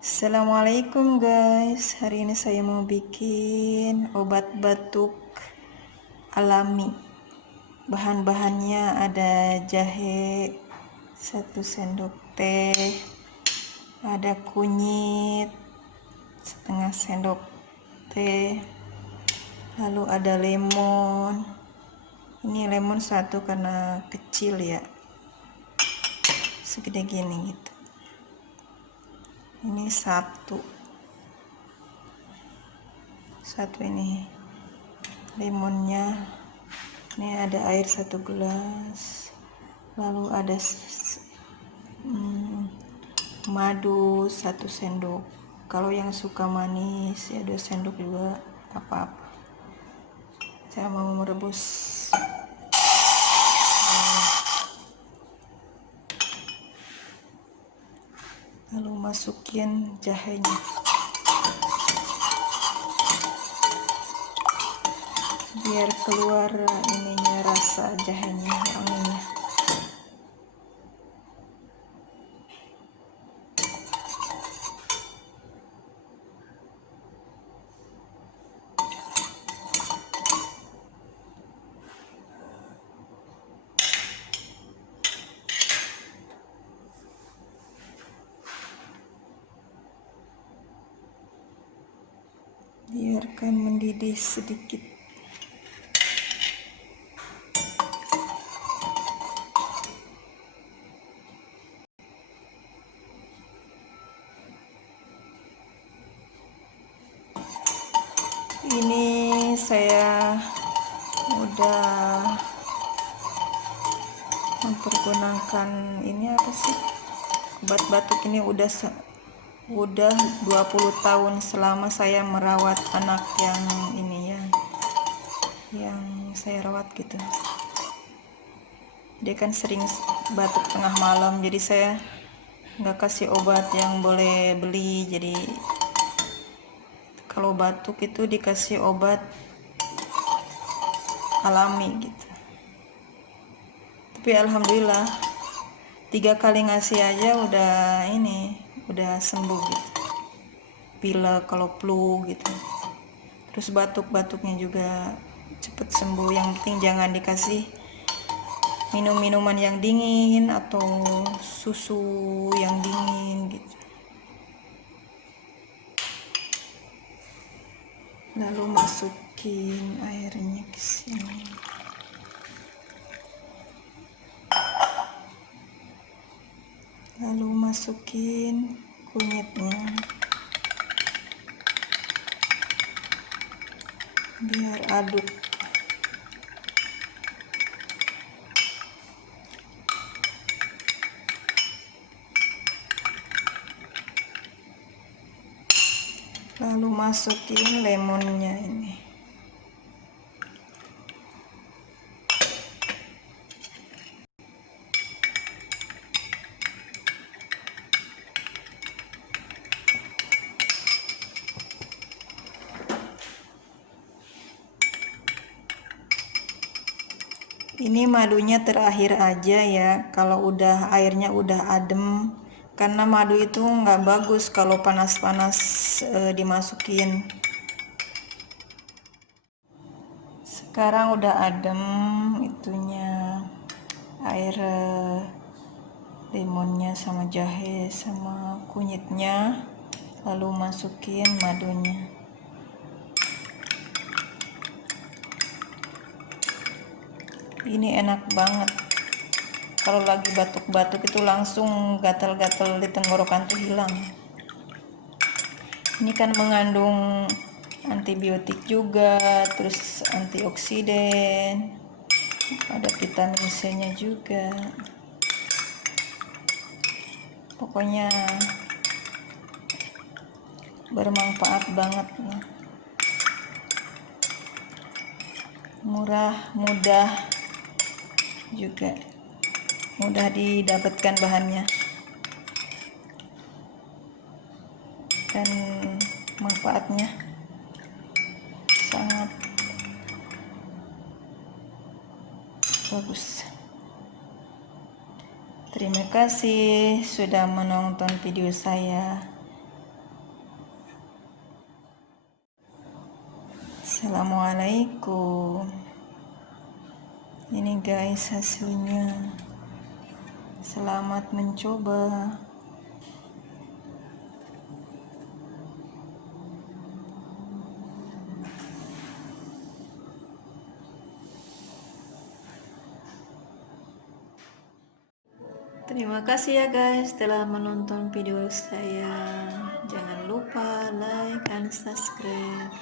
Assalamualaikum guys, hari ini saya mau bikin obat batuk alami. Bahan-bahannya ada jahe 1 sendok teh, ada kunyit setengah sendok teh, lalu ada lemon. Ini lemon 1 karena kecil ya, segede gini gitu. Ini satu ini lemonnya. Ini ada air 1 gelas, lalu ada madu 1 sendok. Kalau yang suka manis ya 2 sendok juga apa-apa. Saya mau merebus. Lalu masukin jahenya. Biar keluar ininya, rasa jahenya, wanginya. Biarkan mendidih sedikit. Ini saya udah mempergunakan ini apa sih, obat batuk ini udah 20 tahun selama saya merawat anak yang ini ya, yang saya rawat gitu. Dia kan sering batuk tengah malam, jadi saya nggak kasih obat yang boleh beli. Jadi kalau batuk itu dikasih obat alami gitu. Tapi alhamdulillah 3 kali ngasih aja udah sembuh gitu. Pilek kalau flu gitu, terus batuk-batuknya juga cepet sembuh. Yang penting jangan dikasih minum-minuman yang dingin atau susu yang dingin gitu. Lalu masukin airnya ke sini. Lalu masukin kunyitnya. Biar aduk. Lalu masukin lemonnya ini. Ini madunya terakhir aja ya, kalau udah airnya udah adem, karena madu itu nggak bagus kalau panas-panas dimasukin. Sekarang udah adem itunya, air limonnya sama jahe sama kunyitnya, lalu masukin madunya. Ini enak banget. Kalau lagi batuk-batuk itu langsung gatal-gatal di tenggorokan tuh hilang. Ini kan mengandung antibiotik juga, terus antioksidan, ada vitamin C-nya juga. Pokoknya bermanfaat banget. Murah, mudah juga, mudah didapatkan bahannya, dan manfaatnya sangat bagus. Terima kasih sudah menonton video saya. Assalamualaikum. Ini guys hasilnya. Selamat mencoba. Terima kasih ya guys telah menonton video saya. Jangan lupa like and subscribe.